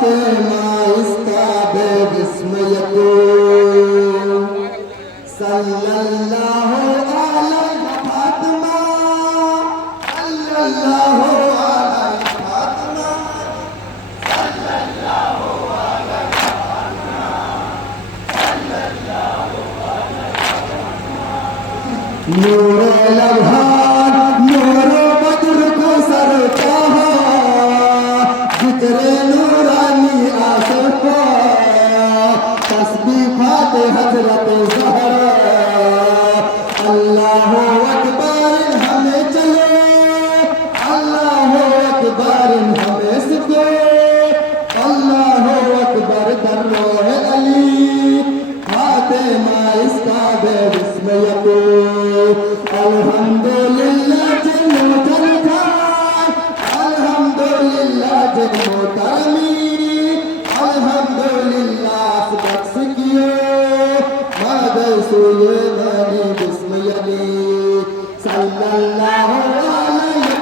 फातिमा इसका बेविस्मयत सल्लल्लाहु अलैहि फातिमा सल्लल्लाहु अलैहि फातिमा सल्लल्लाहु अलैहि फातिमा सल्लल्लाहु अलैहि नूरे लम्हात नूरे बद्र को सरता जिक्रे नूरानी आसफा तस्बीहात हजरत ज़हरा अल्लाहु अकबर हमें चले अल्लाहु अकबर हमें सिखे अल्लाहु अकबर दर्रोह अली फातिमा इसका बेविस्मयत अल्हम्दुलिल्लाह जिन्नो जलखान अल्हम्दुलिल्लाह जिन्नो तरमी अल्हम्दुलिल्लाह सबक सिकियो मादसूए मनी बिस्मिल्लाह सल्लल्लाहु अलैहि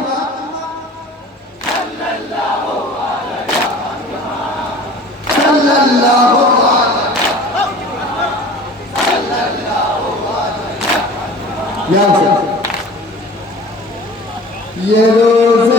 सल्लल्लाहु अलैहि सल्लल्लाहु अलैहि या ये रोज़